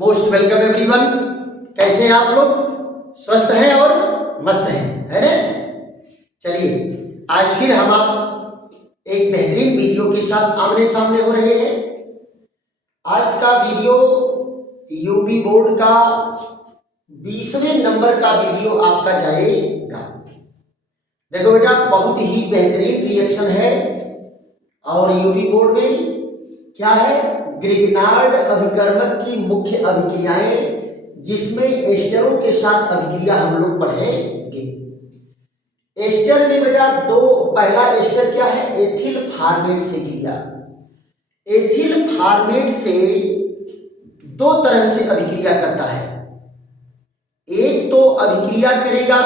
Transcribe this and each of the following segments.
Most welcome everyone. कैसे हैं आप लोग? स्वस्थ हैं और मस्त हैं, है ना? चलिए आज फिर हम आप एक बेहतरीन वीडियो के साथ आमने सामने हो रहे हैं। आज का वीडियो यूपी बोर्ड का 20वें नंबर का वीडियो आपका जाएगा। देखो बेटा, बहुत ही बेहतरीन रिएक्शन है और यूपी बोर्ड में क्या है, ग्रिग्नार्ड अभिकर्मक की मुख्य अभिक्रियाएं, जिसमें एस्टरों के साथ अभिक्रिया हम लोग पढ़ेंगे। एस्टर में बेटा पहला एस्टर क्या है, एथिल फार्मेट से क्रिया। एथिल फार्मेट से दो तरह से अभिक्रिया करता है। एक तो अभिक्रिया करेगा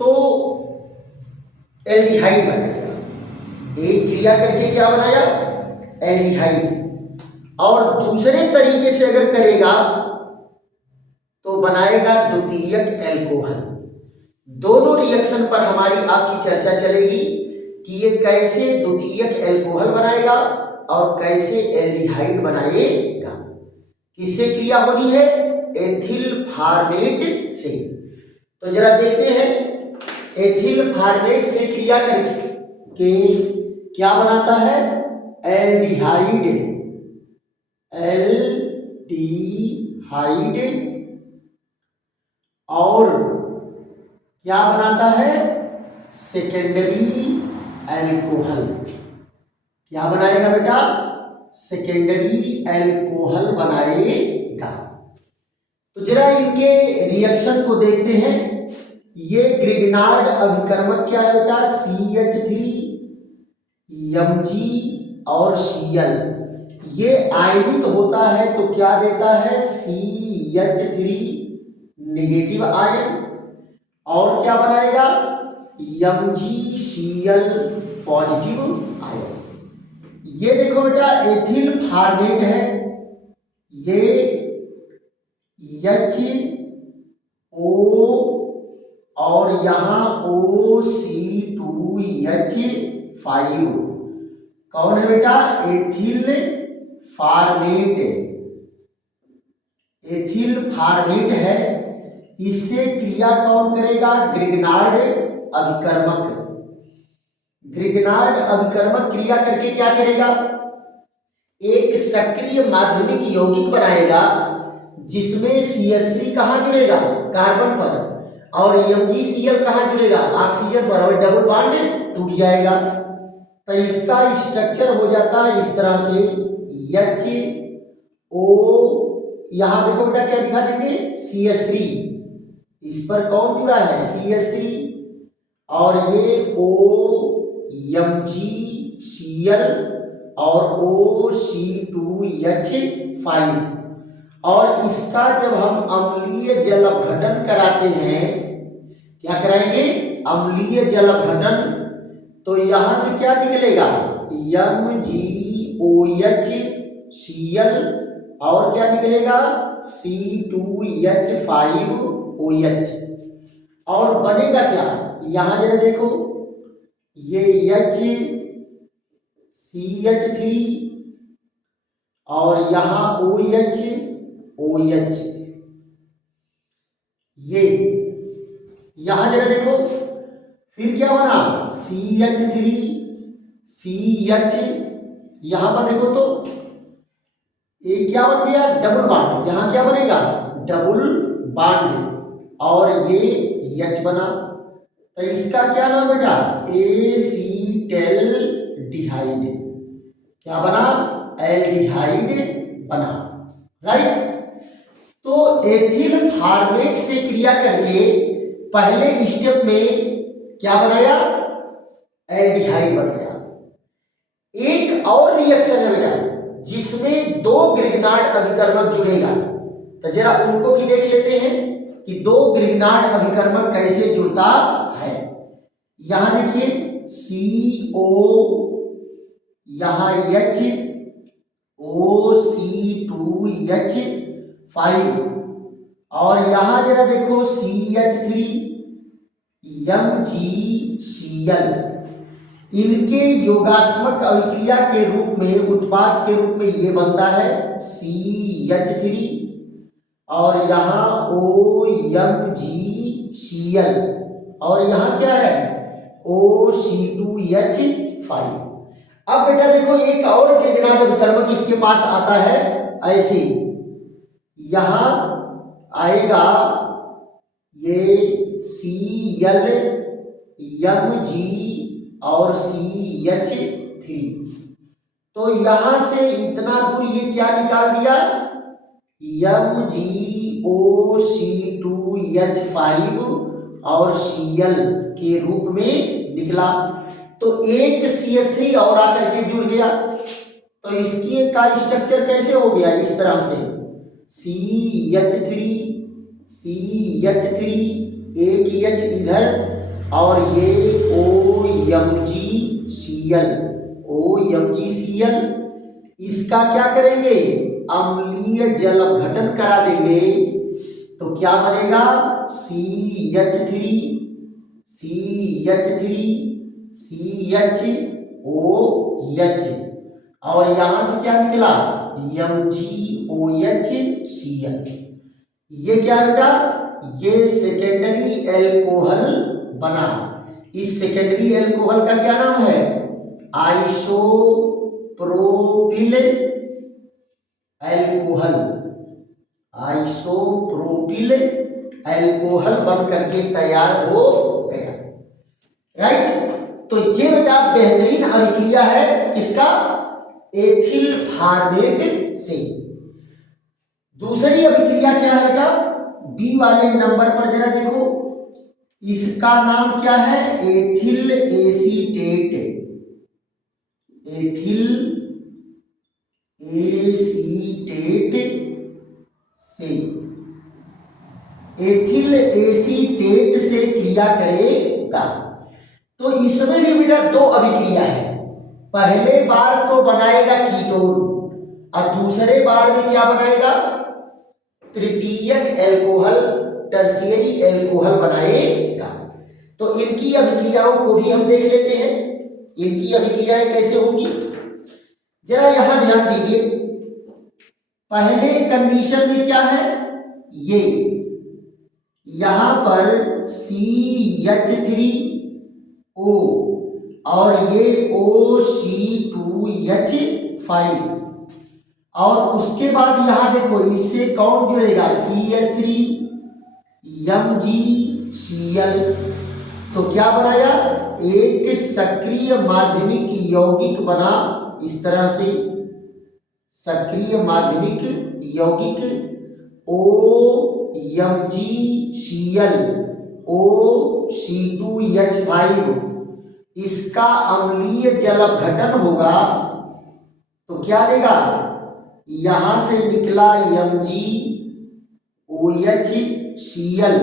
तो एल्डिहाइड बनाएगा। एक क्रिया करके क्या बनाया, एल्डिहाइड। और दूसरे तरीके से अगर करेगा तो बनाएगा द्वितीयक एल्कोहल। दोनों रिएक्शन पर हमारी आपकी चर्चा चलेगी कि ये कैसे द्वितीयक एल्कोहल बनाएगा और कैसे एल्डिहाइड बनाएगा। किससे क्रिया होनी है? एथिल फार्मेट से। तो जरा देखते हैं, एथिल फार्मेट से क्रिया करके क्या बनाता है, एल्डिहाइड। एल्डिहाइड और क्या बनाता है, सेकेंडरी एल्कोहल। क्या बनाएगा बेटा, सेकेंडरी एल्कोहल बनाएगा। तो जरा इनके रिएक्शन को देखते हैं। ये ग्रिग्नार्ड अभिकर्मक क्या है बेटा, CH3 Mg और Cl। ये आयनिक होता है तो क्या देता है, CH3 नेगेटिव आयन, और क्या बनाएगा, MgCl पॉजिटिव आयन। ये देखो बेटा एथिल फार्मेट है, ये HO और यहां OC2H5। कौन है बेटा, एथिल फार्मेट। एथिल फार्मेट है, इससे क्रिया कौन करेगा, ग्रिग्नार्ड अभिकर्मक। ग्रिग्नार्ड अभिकर्मक क्रिया करके क्या करेगा, एक सक्रिय माध्यमिक यौगिक बनाएगा जिसमें CH3 कहां जुड़ेगा, कार्बन पर, और MgCl कहां जुड़ेगा, ऑक्सीजन पर, और डबल बॉन्ड टूट जाएगा। तो इसका स्ट्रक्चर हो जाता है इस तरह से, HO, यहां देखो बेटा क्या दिखा देंगे, CH3, इस पर कौन जुड़ा है, CH3, और ये MgCl और OC2H5। और इसका जब हम अम्लीय जल अपघटन कराते हैं, क्या कराएंगे, अम्लीय जल अपघटन, तो यहां से क्या निकलेगा, MgOHCl और क्या निकलेगा, C2H5OH। और बनेगा क्या, यहां जरा देखो, ये CH3 और यहां OH। ये यहां जरा देखो, फिर क्या बना, CH3 CH, यहां पर देखो तो ये क्या बन गया, डबल बॉन्ड। यहां क्या बनेगा, डबल बॉन्ड, और ये H बना। तो इसका क्या नाम बेटा, एसीटैल्डिहाइड। क्या बना, एल्डिहाइड बना, राइट। तो एथिल फार्मेट से क्रिया करके पहले स्टेप में क्या बनाया, एल्डिहाइड बनाया। एक और रिएक्शन है बेटा जिसमें दो ग्रिग्नार्ड अभिकर्मक जुड़ेगा, तो जरा उनको भी देख लेते हैं कि दो ग्रिग्नार्ड अभिकर्मक कैसे जुड़ता है। यहां देखिए CO, यहां H, OC2H5, और यहां जरा देखो CH3 MgCl। इनके योगात्मक अभिक्रिया के रूप में, उत्पाद के रूप में ये बनता है CH CH3 और यहाँ OMgCl और यहाँ क्या है OC2H5। अब बेटा देखो एक और ग्रिग्नार्ड अभिकर्मक इसके पास आता है ऐसे, यहां आएगा ये Cl Mg और CH3। तो यहां से इतना दूर ये क्या निकाल दिया MgO2H5 और Cl के रूप में निकला। तो एक CH3 और आकर के जुड़ गया, तो इसकी का स्ट्रक्चर कैसे हो गया इस तरह से CH3 एक H इधर और ये OMgCl इसका क्या करेंगे अम्लीय जल अपघटन करा देंगे। तो क्या बनेगा CH3COH और यहां से क्या निकला MgOHCl। ये क्या बेटा ये सेकेंडरी एल्कोहल बना। इस सेकेंडरी एल्कोहल का क्या नाम है आइसोप्रोपिल एल्कोहल बन करके तैयार हो गया। राइट, तो ये बेटा बेहतरीन अभिक्रिया है किसका एथिल फॉर्मेट से। दूसरी अभिक्रिया क्या है बेटा बी वाले नंबर पर जरा देखो, इसका नाम क्या है एथिल एसीटेट एथिल एसीटेट से क्रिया करेगा। तो इसमें भी बेटा दो अभिक्रिया है, पहले बार तो बनाएगा कीटोन और दूसरे बार में क्या बनाएगा तृतीयक एल्कोहल टर्शियरी एल्कोहल बनाएगा। तो इनकी अभिक्रियाओं को भी हम देख लेते हैं, इनकी अभिक्रियाएं कैसे होंगी जरा यहां ध्यान दीजिए। पहले कंडीशन में क्या है ये यहां पर CH3O और ये OC2H5 और उसके बाद यहां देखो इससे कौन जुड़ेगा CH3MgCl। तो क्या बनाया एक सक्रिय माध्यमिक यौगिक बना, इस तरह से सक्रिय माध्यमिक यौगिक OMgCl OC2H5 इसका अम्लीय जल अपघटन होगा तो क्या देगा यहां से निकला MgOHCl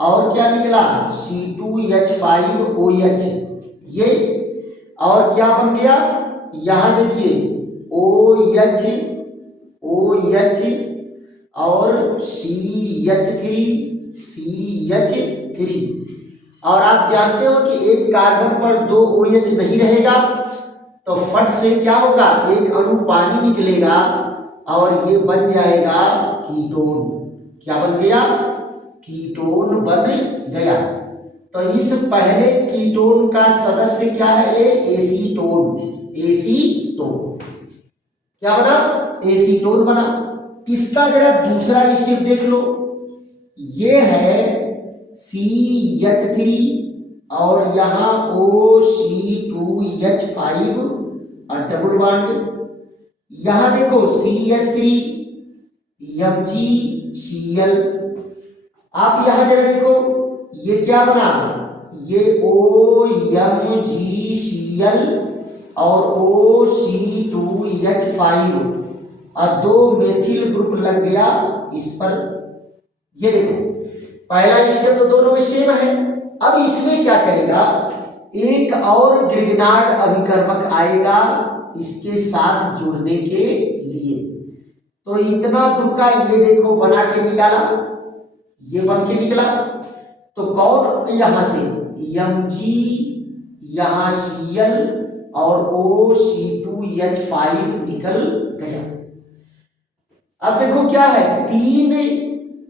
और क्या निकला C2H5OH ये और क्या बन गया यहां देखिए OH और CH3 और आप जानते हो कि एक कार्बन पर दो OH नहीं रहेगा तो फट से क्या होगा एक अणु पानी निकलेगा और ये बन जाएगा कीटोन। क्या बन गया कीटोन बन गया। तो इस पहले कीटोन का सदस्य क्या है ये एसीटोन क्या बना एसीटोन बना। इसका जरा दूसरा स्टेप देख लो, ये है CH3 और यहाँ OC2H5 और डबल बॉन्ड, यहाँ देखो CH3MgCl। आप यहाँ जरा देखो ये क्या बना ये OMgCl और OC2H5 और दो मेथिल ग्रुप लग गया इस पर। ये देखो पहला स्टेप तो दोनों में सेम है। अब इसमें क्या करेगा एक और ग्रिग्नार्ड अभिकर्मक आएगा इसके साथ जुड़ने के लिए। तो इतना दूर का ये देखो बना के निकाला, ये बन के निकला। तो कौन यहां से Mg यहां Cl और OC2H5 निकल गया। अब देखो क्या है, 3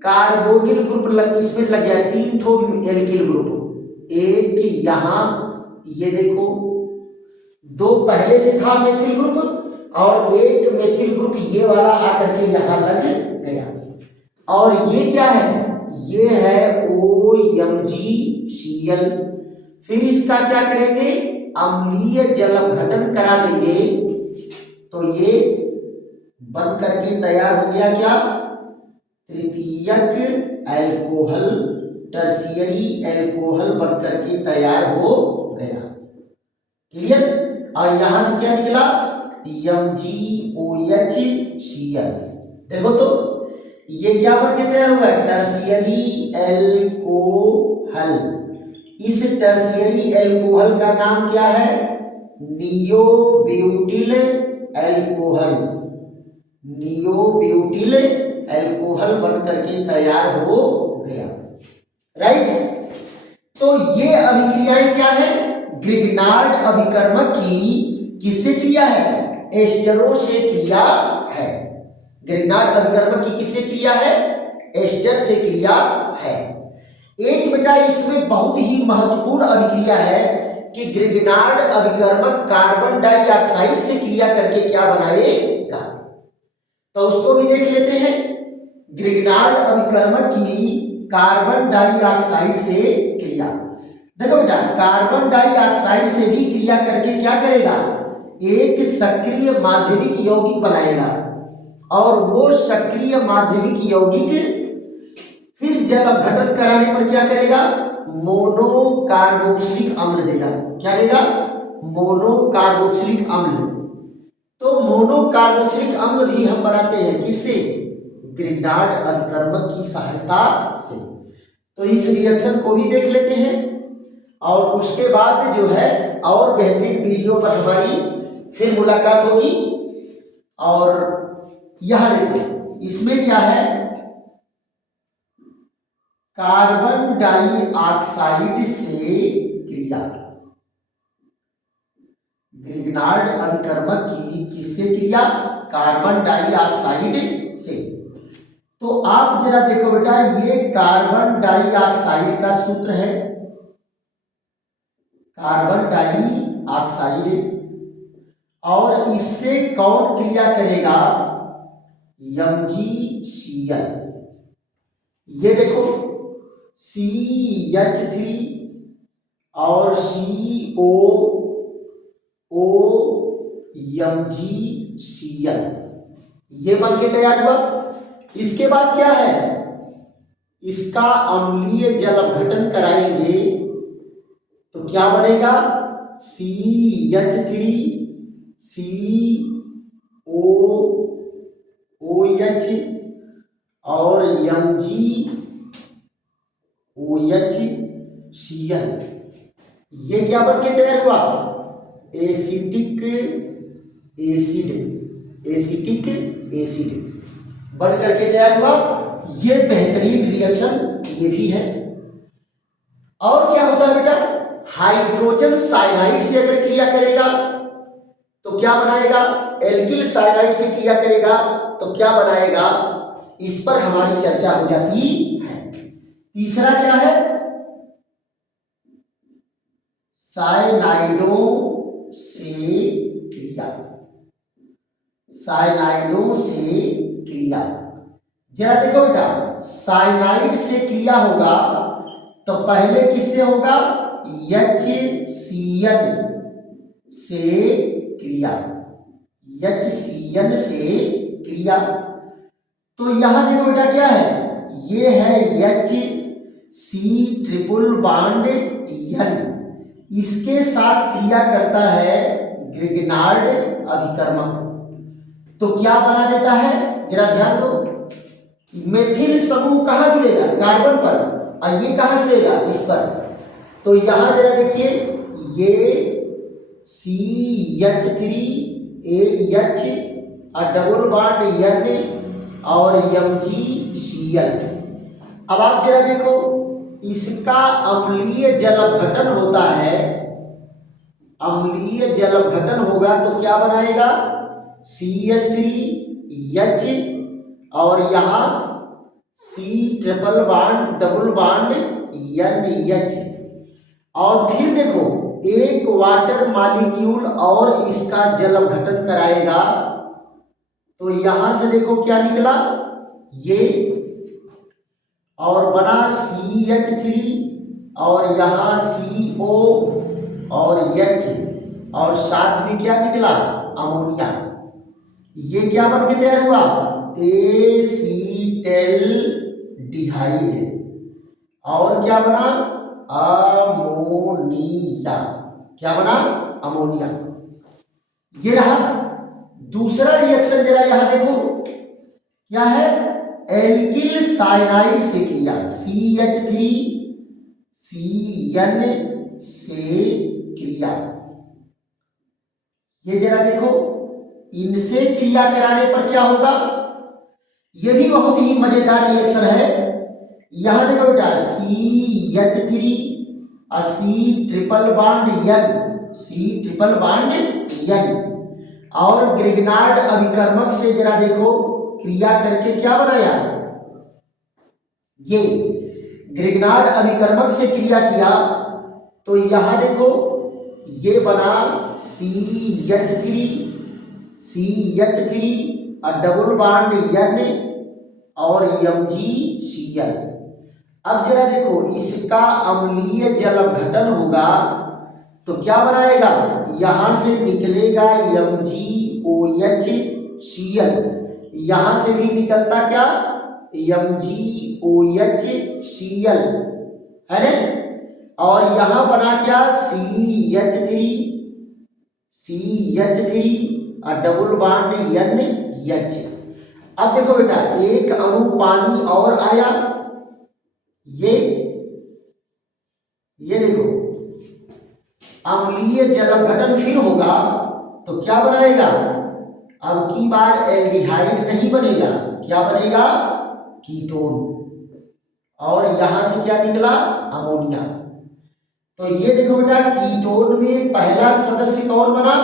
कार्बोनिल ग्रुप इसमें लग गया, 3 ठो एल्किल ग्रुप, एक यहां ये देखो, 2 पहले से था मेथिल ग्रुप और एक मेथिल ग्रुप ये वाला आकर के यहां लग गया। और ये क्या है, ये है OMgCl। फिर इसका क्या करेंगे, अम्लीय जल अपघटन करा देंगे, तो ये बन करके तैयार हो गया क्या, तृतीयक एल्कोहल, टर्शियरी एल्कोहल बन करके तैयार हो गया। क्लियर। और यहां से क्या निकला, MgOHCl। देखो तो ये क्या बन के तैयार हुआ, टर्शियरी एल्कोहल। इस टर्शियरी एल्कोहल का नाम क्या है, नियोब्यूटिल एल्कोहल। नियोब्यूटिल एल्कोहल बन करके तैयार हो गया। राइट। तो ये अभिक्रियाएं क्या है, ग्रिग्नार्ड अभिकर्मक की किससे क्रिया है, एस्टरों से क्रिया है। ग्रिग्नार्ड अभिकर्मक की किससे क्रिया है, एस्टर से क्रिया है। एक बेटा इसमें बहुत ही महत्वपूर्ण अभिक्रिया है कि ग्रिग्नार्ड अभिकर्मक कार्बन डाइऑक्साइड से क्रिया करके क्या बनाएगा, तो उसको भी देख लेते हैं। ग्रिग्नार्ड अभिकर्मक की कार्बन डाइऑक्साइड से क्रिया, देखो बेटा कार्बन डाइऑक्साइड से भी क्रिया करके क्या करेगा, एक सक्रिय माध्यमिक यौगिक बनाएगा, और वो सक्रिय माध्यमिक यौगिक फिर जल अपघटन कराने पर क्या करेगा, मोनोकार्बोक्सिलिक अम्ल देगा। क्या देगा, मोनोकार्बोक्सिलिक अम्ल। तो मोनोकार्बोक्सिलिक अम्ल भी हम बनाते हैं किससे, ग्रिग्नार्ड अभिकर्मक की सहायता से। तो इस रिएक्शन को भी देख लेते हैं, और उसके बाद जो है और बेहतरीन वीडियो पर हमारी फिर मुलाकात होगी। और यह देखो इसमें क्या है, कार्बन डाइऑक्साइड से क्रिया, ग्रिग्नार्ड अभिकर्मक की किससे क्रिया, कार्बन डाइऑक्साइड से। तो आप जरा देखो बेटा, ये कार्बन डाइऑक्साइड का सूत्र है, कार्बन डाइऑक्साइड, और इससे कौन क्रिया करेगा, MgCl। ये देखो CH3 और COOMgCl, ये बन के तैयार हुआ। इसके बाद क्या है, इसका अम्लीय जल अपघटन कराएंगे तो क्या बनेगा, CH3 COOH और MgOHCl। ये क्या बन के तैयार हुआ, एसिटिक एसिड, एसिटिक एसिड बन करके तैयार हुआ। ये बेहतरीन रिएक्शन ये भी है। और क्या होता है बेटा, हाइड्रोजन साइनाइड से अगर क्रिया करेगा तो क्या बनाएगा, एल्किल साइनाइड से क्रिया करेगा तो क्या बनाएगा, इस पर हमारी चर्चा हो जाती है। तीसरा क्या है, साइनाइडों से क्रिया, साइनाइडों से क्रिया। जरा देखो बेटा, साइनाइड से क्रिया होगा तो पहले किससे होगा, HCl से क्रिया, HCl से क्रिया। तो यहां देखो बेटा क्या है, ये है HC ट्रिपल बॉन्ड N, इसके साथ क्रिया करता है ग्रिग्नार्ड अभिकर्मक, तो क्या बना देता है, जरा ध्यान दो, मेथिल समूह कहां जुड़ेगा, कार्बन पर, और ये कहां जुड़ेगा, इस पर। तो यहां जरा देखिए, ये CH3 AH और डबल बॉन्ड N और MgCl। अब आप जरा देखो, इसका अम्लीय जल अपघटन होता है, अम्लीय जल अपघटन होगा तो क्या बनाएगा, CH3H और यहाँ C triple bond double bond NH। और फिर देखो एक वाटर मॉलिक्यूल और इसका जल अपघटन कराएगा तो यहां से देखो क्या निकला ये, और बना CH3 और यहाँ CO और H और साथ में क्या निकला अमोनिया। ये क्या बन के तैयार हुआ एसीटैल्डिहाइड और क्या बना अमोनिया। क्या बना अमोनिया। ये रहा दूसरा रिएक्शन, जरा यहां देखो क्या है एल्किल साइनाइड से क्रिया CH3CN से क्रिया। ये जरा देखो इनसे क्रिया कराने पर क्या होगा, ये भी बहुत ही मजेदार रिएक्शन है। यहां देखो बेटा CH3 और C ट्रिपल बॉन्ड N और ग्रिग्नार्ड अभिकर्मक से जरा देखो क्रिया करके क्या बनाया, ये ग्रिग्नार्ड अभिकर्मक से क्रिया किया तो यहां देखो ये बना CH3 और डबल बॉन्ड N और MgCl। अब जरा देखो इसका अम्लीय जल अपघटन होगा तो क्या बनाएगा, यहां से निकलेगा MgOHCl, यहां से भी निकलता क्या MgOHCl है ना, और यहां बना क्या CH3 और डबल बॉन्ड NH। अब देखो बेटा एक अणु पानी और आया, ये देखो अम्लीय जल अपघटन फिर होगा तो क्या बनाएगा, अब की बार एल्डिहाइड नहीं बनेगा, क्या बनेगा कीटोन, और यहां से क्या निकला अमोनिया। तो ये देखो बेटा कीटोन में पहला सदस्य कौन बना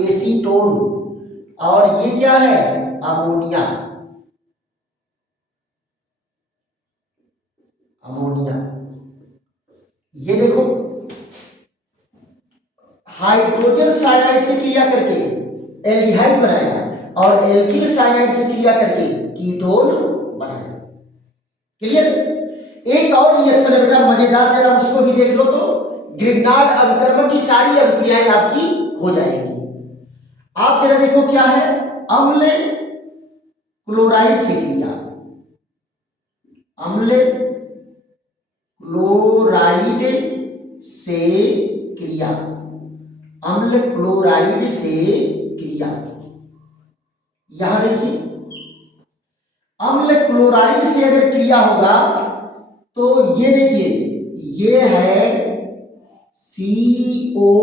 एसीटोन, और ये क्या है अमोनिया। ये देखो हाइड्रोजन साइनाइड से क्रिया करके एल्डिहाइड बनाया और एल्किल साइनाइड से क्रिया करके कीटोन बनाया। क्लियर। एक और रिएक्शन है बेटा मजेदार, जरा उसको भी देख लो तो ग्रिग्नार्ड अभिकर्मक की सारी अभिक्रियाएं आपकी हो जाएंगी। आप जरा देखो क्या है अम्ल क्लोराइड से क्रिया, अम्ल क्लोराइड से क्रिया, अम्ल क्लोराइड से क्रिया। यहां देखिए अम्ल क्लोराइड से अगर क्रिया होगा तो ये देखिए ये है CO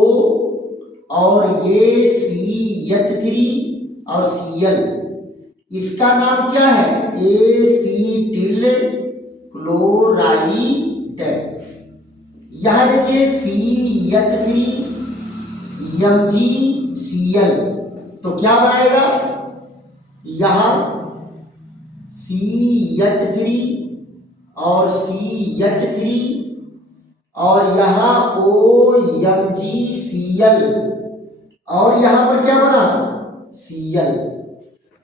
और ये CH3 और Cl, इसका नाम क्या है एसीटिल क्लोराइड। यहां देखिए CH3 MgCl, तो क्या बनाएगा यहां CH3 और CH3 और यहां OMgCl और यहां पर क्या बना Cl।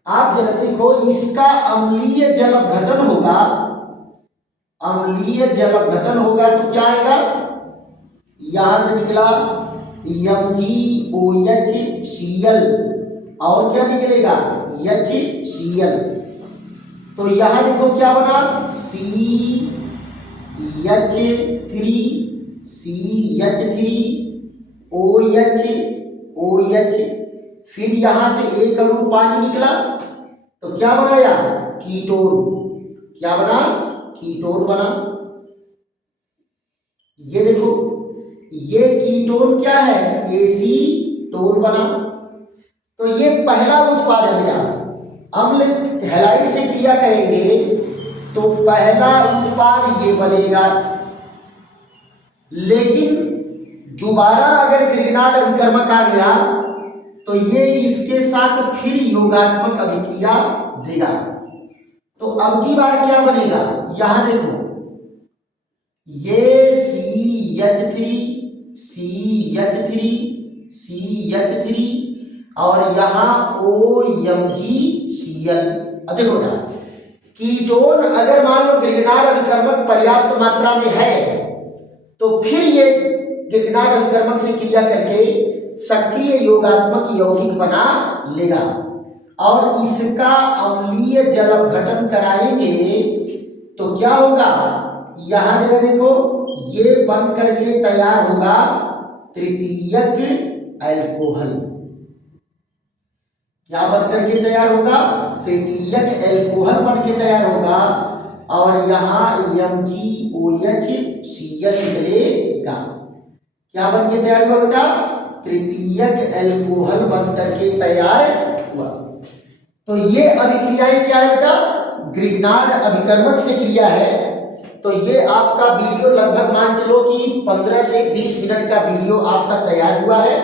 आप जरा देखो इसका अम्लीय जल अपघटन होगा, अम्लीय जल अपघटन होगा तो क्या आएगा, यहां से निकला MgOHCl और क्या निकलेगा HCl। तो यहां देखो क्या बना CH3OH, फिर यहां से एक अणु पानी निकला तो क्या बनाया कीटोन, क्या बना कीटोन बना। ये देखो ये कीटोन क्या है एसीटोन बना। तो ये पहला उत्पाद है बेटा, अम्ल हैलाइड से क्रिया करेंगे तो पहला उत्पाद ये बनेगा, लेकिन दोबारा अगर ग्रिग्नार्ड अभिकर्मक आ गया तो ये इसके साथ फिर योगात्मक अभिक्रिया देगा। तो अब की बार क्या बनेगा, यहां देखो ये CH3 CH3 CH3 और यहां OMgCl। अब देखो ना, कीटोन अगर मान लो गिरगिनाट अभिकर्मक पर्याप्त मात्रा में है तो फिर ये गिरगिनाट अभिकर्मक से क्रिया करके सक्रिय योगात्मक यौगिक बना लेगा और इसका अम्लीय जल अपघटन कराएंगे तो क्या होगा, यहां जरा देखो ये बन करके तैयार होगा तृतीयक अल्कोहल। क्या बन करके तैयार होगा, तृतीयक अल्कोहल बन के तैयार होगा और यहाँ MgOH निकलेगा। क्या बन के तैयार हुआ बेटा, तृतीयक अल्कोहल बन करके तैयार हुआ। तो ये अभिक्रियाएं क्या है बेटा, ग्रिग्नार्ड अभिकर्मक से क्रिया है। तो ये आपका वीडियो लगभग मान चलो कि 15 से 20 मिनट का वीडियो आपका तैयार हुआ है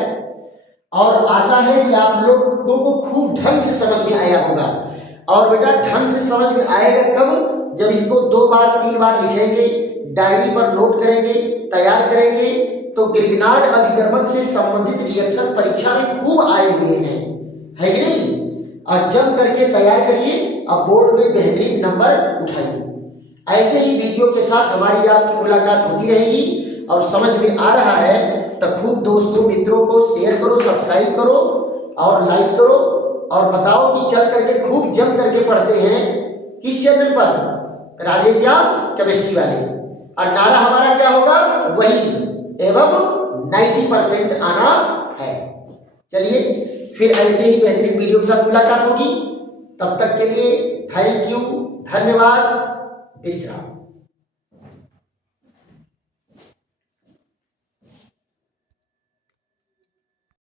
और आशा है कि आप लोगों को खूब ढंग से समझ में आया होगा। और बेटा ढंग से समझ में आएगा कब, जब इसको 2 बार 3 बार लिखेंगे, डायरी पर नोट करेंगे, तैयार करेंगे तो गिरगिनाट अभिकर्मक से संबंधित रिएक्शन परीक्षा में खूब आए हुए हैं, है कि नहीं। और जम करके तैयार करिए, अब बोर्ड में बेहतरीन नंबर उठाइए। ऐसे ही वीडियो के साथ हमारी आपकी मुलाकात होती रहेगी और समझ में आ रहा है तो खूब दोस्तों मित्रों को शेयर करो, सब्सक्राइब करो और लाइक करो और बताओ कि चल करके खूब जम करके पढ़ते हैं किस चैनल पर, राधेश्याम केमिस्ट्री वाले। और नारा हमारा क्या होगा, वही एवं 90% आना है। चलिए फिर ऐसे ही बेहतरीन वीडियो के साथ मुलाकात होगी, तब तक के लिए थैंक यू, धन्यवाद, विश्राम।